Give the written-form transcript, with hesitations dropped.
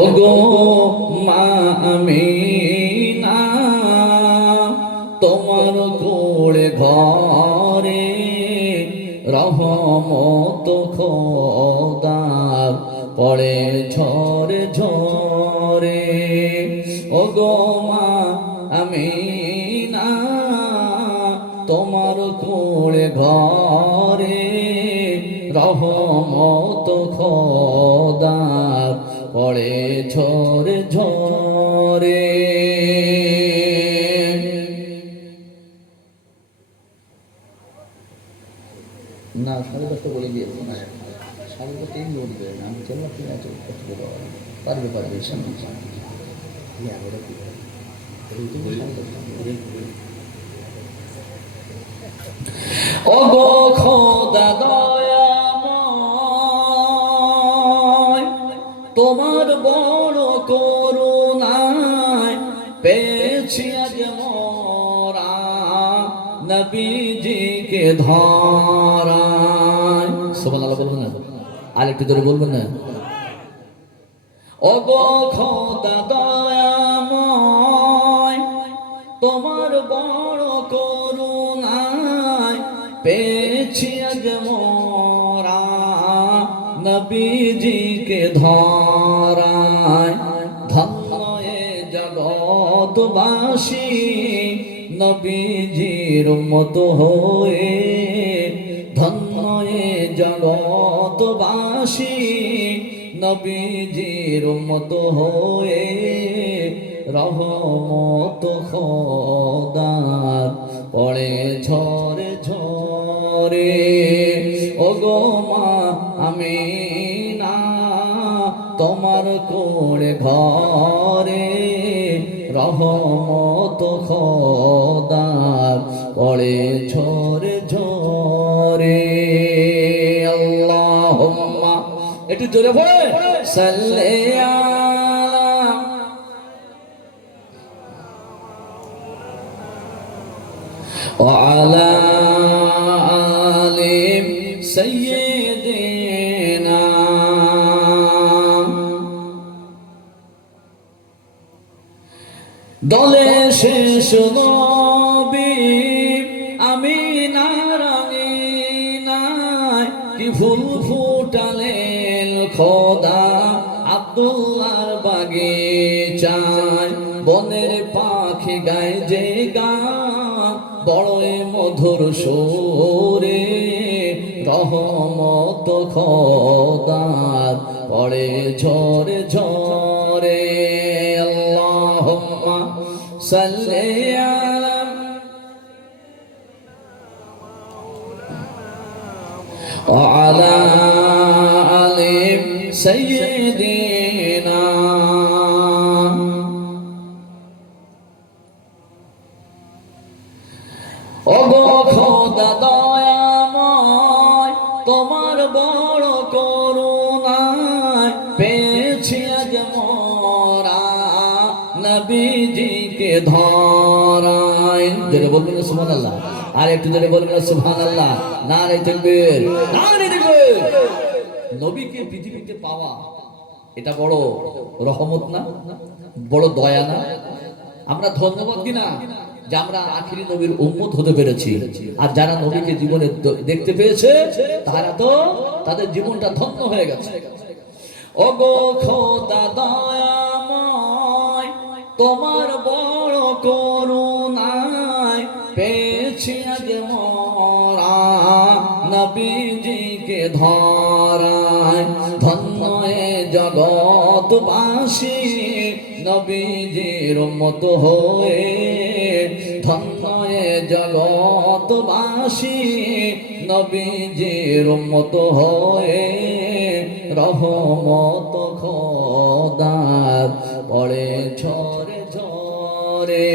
ওগো মা আমিনা, তোমার কোলে ঘরে রহমত খোদার পড়ে ঝরে ঝরে। ওগো মা আমিনা, তোমার কোলে ঘরে রহমত খোদার পড়ে ঝরে ঝরে। না 10:30 বলে দিয়েছি, 10:30 বলবে, আমি চললাম পারবে পারবে সামনে। ওগো খোদা দয়াময়, তোমার বড় করুণায় পেয়েছি আজ মোরা নবীজিকে ধরায়। সুবহানাল্লাহ বলবেন না? আর একটু জোরে বলবেন না? ওগো খোদা দয়াময়, তোমার বড় করুণায় পেয়েছি আজ মোরা নবীজিকে ধরায়। ধন্য এ জগৎবাসী নবীজির উম্মত হয়ে, ধন্য এ জগৎবাসী নবীজির উম্মত হয়ে রহমত খোদার পড়ে ঝরে ঝরে। ওগো মা আমিনা, তোমার কোলে ঘরে রহমত খোদার পড়ে ঝরে ঝরে। আল্লাহুম্মা, একটু জোরে বলে সাল্লি আলা ওয়া আলা আলি সাইয়্যিদিনা। দলে শেষ নবী আমিনার আঙিনায় কি ফুল ফুটালেন খোদা আব্দুল্লাহর বাগিচায়। বনের পাখি গায় যে গান বড়ই মধুর সুরে রহমত খোদার পড়ে ঝরে ঝরে। আল্লাহুম্মা সাল্লি আলা ওয়া আলা আলি সাইয়্যিদিনা। ওগো খোদা দয়াময়, তোমার বড় করুণায় পেয়েছি আজ মোরা নবীজিকে ধরায়। জোরে বলবেন না সুবহানাল্লাহ? আর একটু জোরে বলবেন না সুবহানাল্লাহ? নারে তাকবীর, নারে তাকবীর। নবীকে পৃথিবীতে পাওয়া এটা বড় রহমত না? বড় দয়া না? আমরা ধন্যবাদ কিনা যে আমরা আখিরি নবীর উম্মত হতে পেরেছি। আর যারা নবীকে জীবনে দেখতে পেয়েছে তারা তো তাদের জীবনটা ধন্য হয়ে গেছে। ওগো খোদা দয়াময়, তোমার বড় করুণায় পেয়েছি আজ মোরা নবীজিকে ধরায়। ধন্য এ জগৎবাসী নবীজির উম্মত হয়ে, ধন্য এ জগৎবাসী নবীজির উম্মত হয়ে রহমত খোদার পড়ে ঝরে ঝরে।